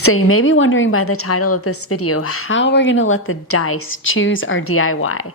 So you may be wondering by the title of this video how we're going to let the dice choose our DIY.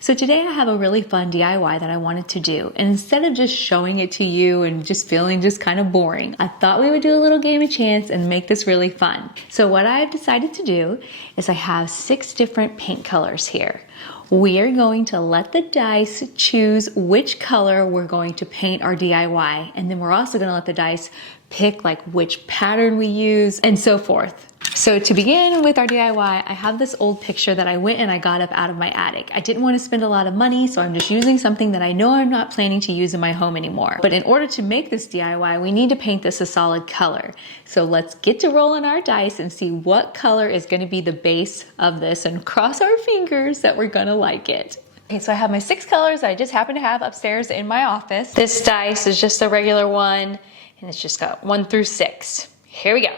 So today I have a really fun DIY that I wanted to do, and instead of just showing it to you and just feeling just kind of boring, I thought we would do a little game of chance and make this really fun. So what I've decided to do is I have 6 different paint colors here. We are going to let the dice choose which color we're going to paint our DIY, and then we're also going to let the dice pick like which pattern we use and so forth. So to begin with our DIY, I have this old picture that I went and I got up out of my attic. I didn't want to spend a lot of money, so I'm just using something that I know I'm not planning to use in my home anymore. But in order to make this DIY, we need to paint this a solid color. So let's get to rolling our dice and see what color is going to be the base of this, and cross our fingers that we're going to like it. Okay, so I have my 6 colors that I just happen to have upstairs in my office. This dice is just a regular one, and it's just got 1 through 6. Here we go.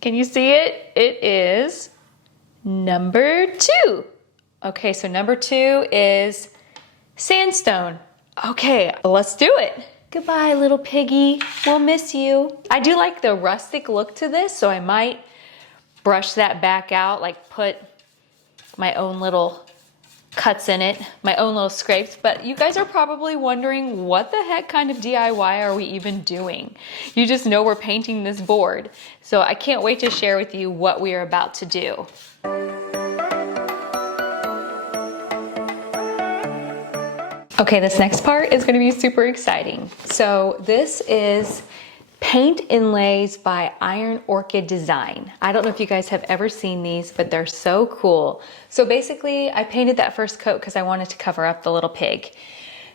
Can you see it? It is number 2. Okay, so number 2 is sandstone. Okay, let's do it. Goodbye, little piggy. We'll miss you. I do like the rustic look to this, so I might brush that back out, like put my own little cuts in it, my own little scrapes. But you guys are probably wondering, what the heck kind of DIY are we even doing? You just know we're painting this board. So I can't wait to share with you what we are about to do. Okay, this next part is going to be super exciting. So this is Paint Inlays by Orchid Design. I don't know if you guys have ever seen these, but they're so cool. So basically, I painted that first coat because I wanted to cover up the little pig.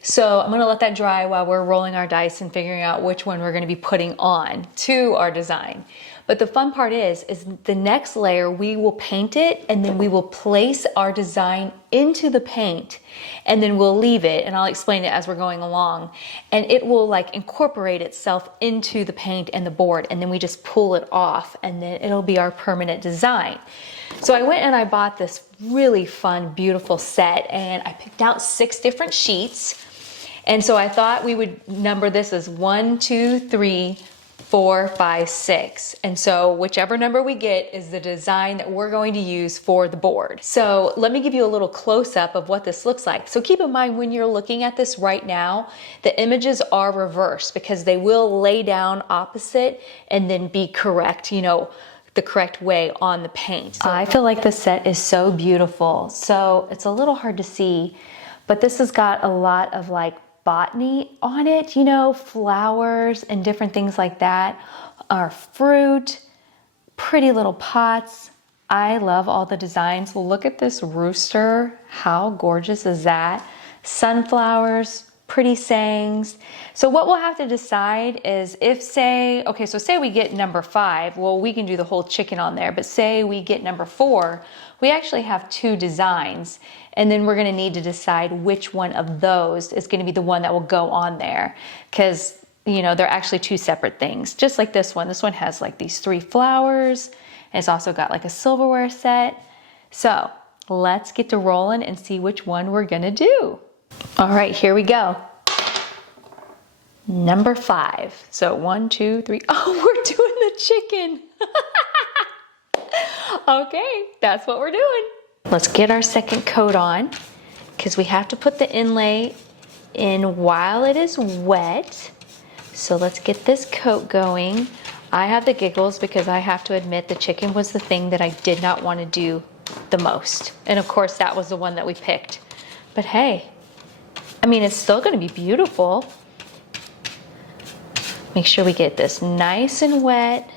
So I'm gonna let that dry while we're rolling our dice and figuring out which one we're gonna be putting on to our design. But the fun part is the next layer, we will paint it and then we will place our design into the paint, and then we'll leave it, and I'll explain it as we're going along, and it will like incorporate itself into the paint and the board, and then we just pull it off, and then it'll be our permanent design. So I went and I bought this really fun, beautiful set, and I picked out 6 different sheets. And so I thought we would number this as 1, 2, 3, 4, 5, 6. And so whichever number we get is the design that we're going to use for the board. So let me give you a little close-up of what this looks like. So keep in mind, when you're looking at this right now, the images are reversed because they will lay down opposite and then be correct, you know, the correct way on the paint. So I feel like this set is so beautiful. So it's a little hard to see, but this has got a lot of like botany on it, you know, flowers and different things like that. Our fruit, pretty little pots. I love all the designs. Look at this rooster. How gorgeous is that? Sunflowers, pretty sayings. So what we'll have to decide is if say we get number 5, well, we can do the whole chicken on there, but say we get number 4, we actually have 2 designs, and then we're gonna need to decide which one of those is gonna be the one that will go on there, because, you know, they're actually 2 separate things. Just like this one. This one has like these 3 flowers, and it's also got like a silverware set. So let's get to rolling and see which one we're gonna do. All right, here we go. Number 5. So 1, 2, 3. Oh, we're doing the chicken. Okay, that's what we're doing. Let's get our second coat on, because we have to put the inlay in while it is wet. So let's get this coat going. I have the giggles because I have to admit the chicken was the thing that I did not want to do the most. And of course that was the one that we picked. But hey, I mean, it's still going to be beautiful. Make sure we get this nice and wet.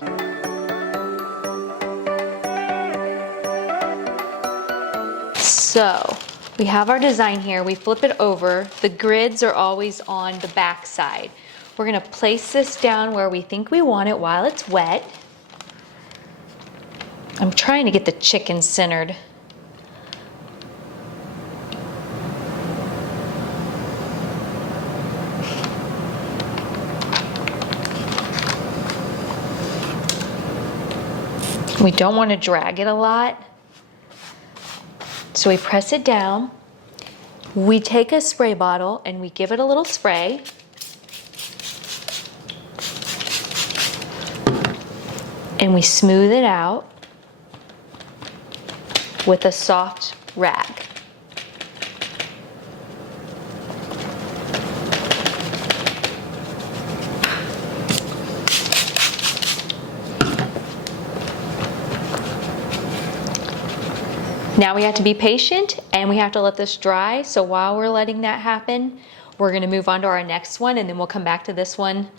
So we have our design here. We flip it over. The grids are always on the back side. We're going to place this down where we think we want it while it's wet. I'm trying to get the chicken centered. We don't want to drag it a lot. So we press it down. We take a spray bottle and we give it a little spray. and we smooth it out with a soft rag. Now we have to be patient and we have to let this dry. So while we're letting that happen, we're gonna move on to our next one, and then we'll come back to this one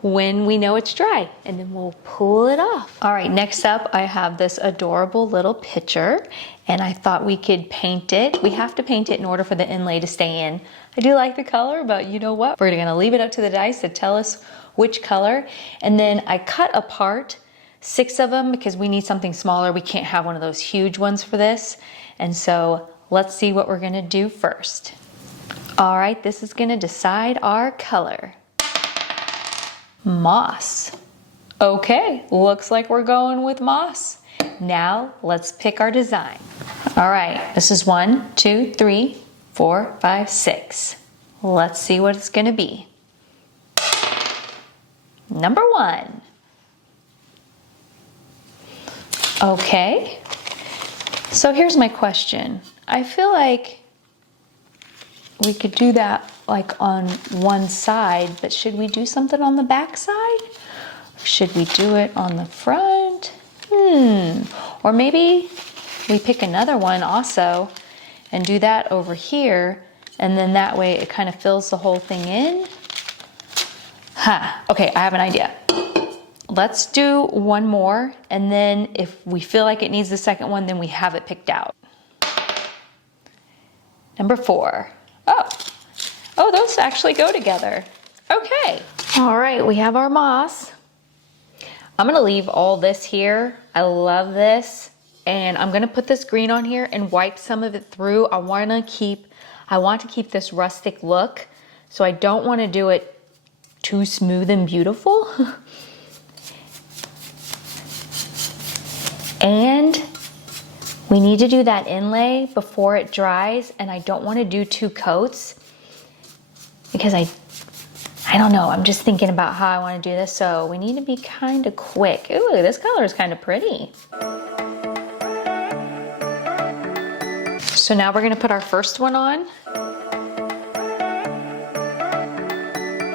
when we know it's dry, and then we'll pull it off. All right, next up, I have this adorable little picture, and I thought we could paint it. We have to paint it in order for the inlay to stay in. I do like the color, but you know what? We're gonna leave it up to the dice to tell us which color. And then I cut apart 6 of them because we need something smaller. We can't have one of those huge ones for this. And so let's see what we're gonna do first. All right, this is gonna decide our color. Moss. Okay, looks like we're going with moss. Now let's pick our design. All right, this is 1, 2, 3, 4, 5, 6. Let's see what it's gonna be. Number 1. Okay, so here's my question. I feel like we could do that like on one side, but should we do something on the back side? Should we do it on the front? Or maybe we pick another one also and do that over here, and then that way it kind of fills the whole thing in. Okay, I have an idea. Let's do one more, and then if we feel like it needs the second one, then we have it picked out. Number 4. Oh, those actually go together. Okay. All right, we have our moss. I'm gonna leave all this here. I love this. And I'm gonna put this green on here and wipe some of it through. I want to keep this rustic look. So I don't want to do it too smooth and beautiful. And we need to do that inlay before it dries, and I don't want to do 2 coats because I don't know, I'm just thinking about how I want to do this, so we need to be kind of quick. Ooh, this color is kind of pretty. So now we're going to put our first one on.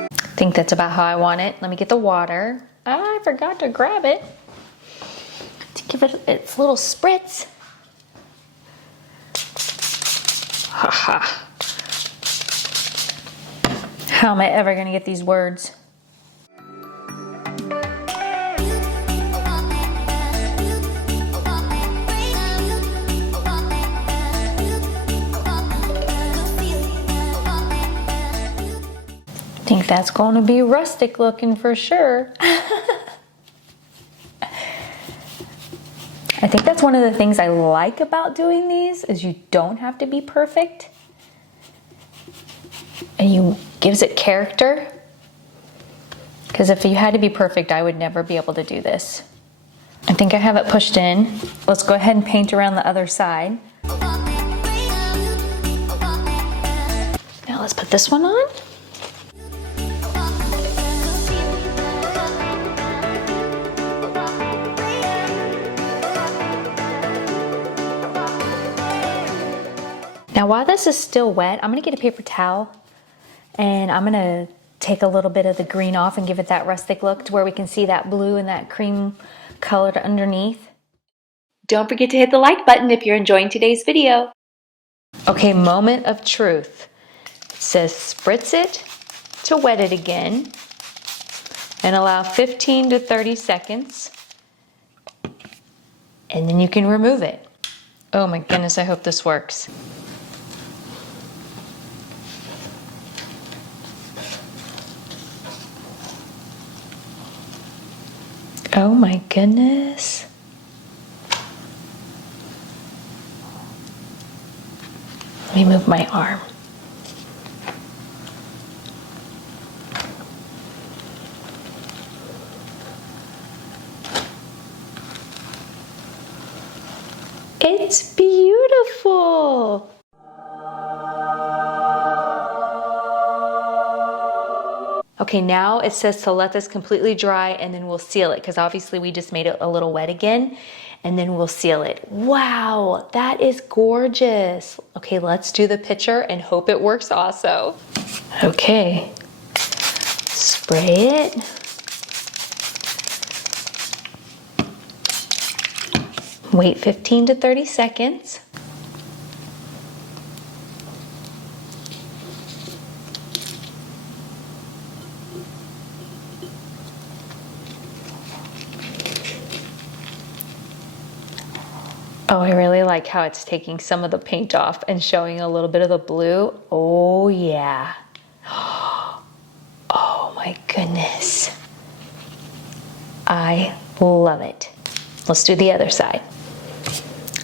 I think that's about how I want it. Let me get the water. I forgot to grab it to give it its little spritz. Haha. How am I ever going to get these words? I think that's going to be rustic looking for sure. I think that's one of the things I like about doing these is you don't have to be perfect. And you gives it character. Because if you had to be perfect, I would never be able to do this. I think I have it pushed in. Let's go ahead and paint around the other side. Now let's put this one on. Now while this is still wet, I'm gonna get a paper towel and I'm gonna take a little bit of the green off and give it that rustic look to where we can see that blue and that cream colored underneath. Don't forget to hit the like button if you're enjoying today's video. Okay, moment of truth. It says spritz it to wet it again and allow 15 to 30 seconds. And then you can remove it. Oh my goodness, I hope this works. Oh my goodness. Let me move my arm. It's beautiful. Okay, now it says to let this completely dry and then we'll seal it because obviously we just made it a little wet again, and then we'll seal it. Wow, that is gorgeous. Okay, let's do the picture and hope it works also. Okay, spray it. Wait 15 to 30 seconds. Oh, I really like how it's taking some of the paint off and showing a little bit of the blue. Oh yeah. Oh my goodness. I love it. Let's do the other side.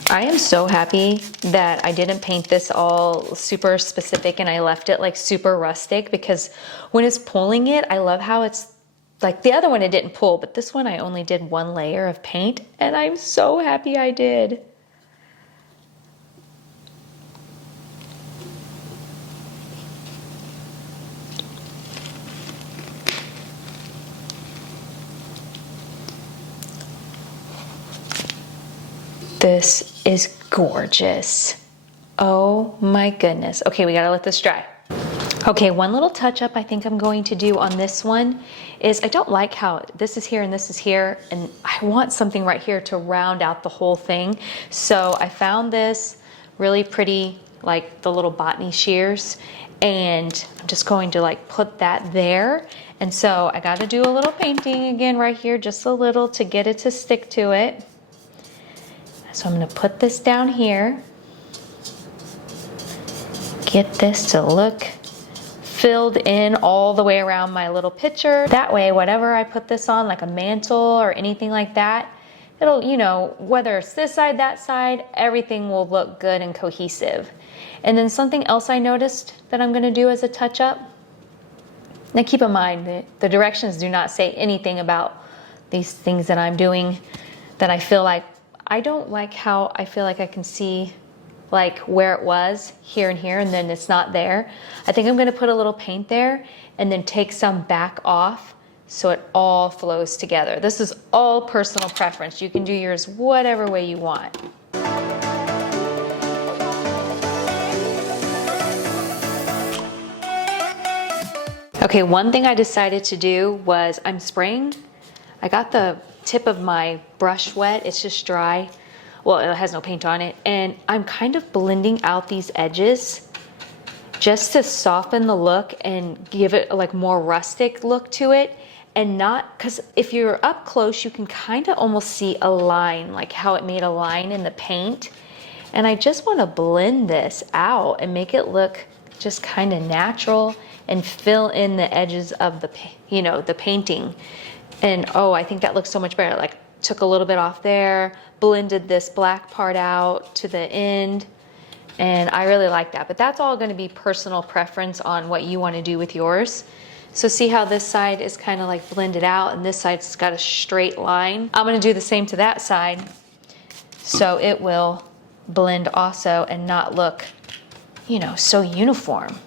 I am so happy that I didn't paint this all super specific and I left it like super rustic, because when it's pulling it, I love how it's like the other one it didn't pull, but this one I only did one layer of paint and I'm so happy I did. This is gorgeous. Oh my goodness. Okay, we gotta let this dry. Okay, one little touch up I think I'm going to do on this one is I don't like how this is here and this is here, and I want something right here to round out the whole thing. So I found this really pretty, like the little botany shears, and I'm just going to like put that there. And so I got to do a little painting again right here, just a little to get it to stick to it. So I'm going to put this down here, get this to look filled in all the way around my little picture. That way, whatever I put this on, like a mantle or anything like that, it'll, you know, whether it's this side, that side, everything will look good and cohesive. And then something else I noticed that I'm going to do as a touch up. Now keep in mind that the directions do not say anything about these things that I'm doing that I feel like, I don't like how I feel like I can see like where it was here and here, and then it's not there. I think I'm gonna put a little paint there and then take some back off so it all flows together. This is all personal preference. You can do yours whatever way you want. Okay, one thing I decided to do was I'm spraying, I got the tip of my brush wet, it's just dry. Well, it has no paint on it, and I'm kind of blending out these edges just to soften the look and give it a like more rustic look to it, and not, because if you're up close you can kind of almost see a line, like how it made a line in the paint, and I just want to blend this out and make it look just kind of natural and fill in the edges of the, you know, the painting. And oh, I think that looks so much better. Like took a little bit off there, blended this black part out to the end, and I really like that. But that's all going to be personal preference on what you want to do with yours. So see how this side is kind of like blended out and this side's got a straight line. I'm going to do the same to that side so it will blend also and not look, you know, so uniform.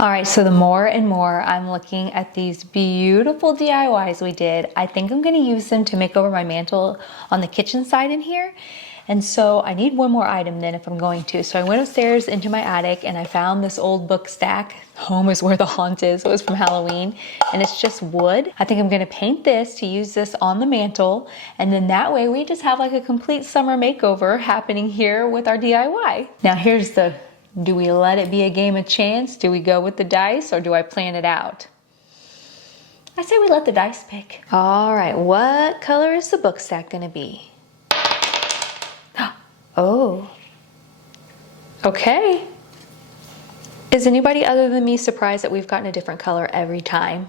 All right, so the more and more I'm looking at these beautiful DIYs we did, I think I'm gonna use them to make over my mantle on the kitchen side in here. And so I need one more item then if I'm going to. So I went upstairs into my attic and I found this old book stack. Home is where the haunt is. It was from Halloween and it's just wood. I think I'm gonna paint this to use this on the mantle. And then that way we just have like a complete summer makeover happening here with our DIY. Now here's the, do we let it be a game of chance? Do we go with the dice or do I plan it out? I say we let the dice pick. All right, what color is the book stack gonna be? Oh, okay. Is anybody other than me surprised that we've gotten a different color every time?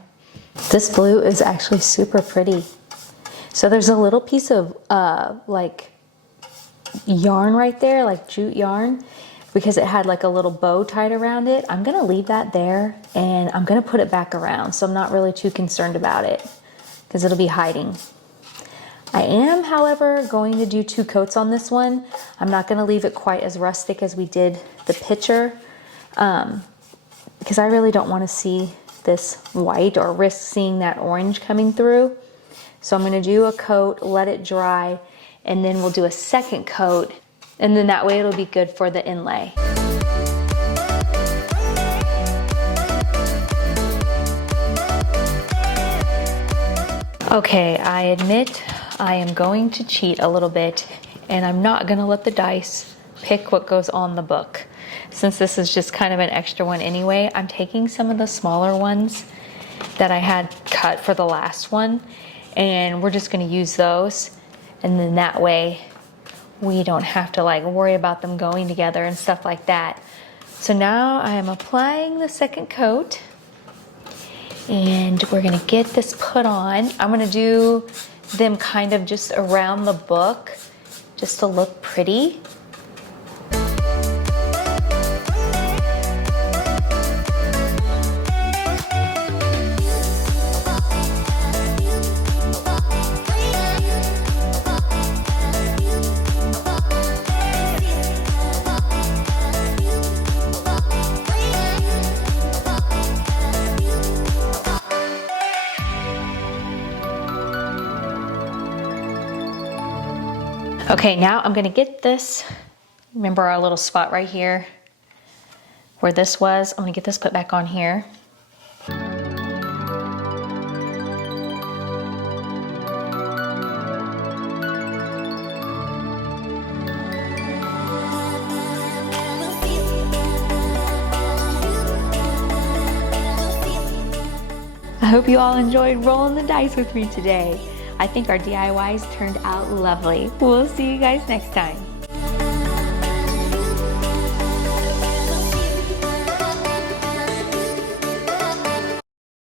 This blue is actually super pretty. So there's a little piece of like yarn right there, like jute yarn, because it had like a little bow tied around it. I'm gonna leave that there and I'm gonna put it back around. So I'm not really too concerned about it because it'll be hiding. I am, however, going to do 2 coats on this one. I'm not gonna leave it quite as rustic as we did the picture, because I really don't wanna see this white or risk seeing that orange coming through. So I'm gonna do a coat, let it dry, and then we'll do a second coat, and then that way it'll be good for the inlay. Okay, I admit I am going to cheat a little bit, and I'm not gonna let the dice pick what goes on the book. Since this is just kind of an extra one anyway, I'm taking some of the smaller ones that I had cut for the last one, and we're just gonna use those, and then that way we don't have to like worry about them going together and stuff like that. So now I am applying the second coat, and we're gonna get this put on. I'm gonna do them kind of just around the book just to look pretty. Okay, now I'm gonna get this, remember our little spot right here where this was? I'm gonna get this put back on here. I hope you all enjoyed rolling the dice with me today. I think our DIYs turned out lovely. We'll see you guys next time.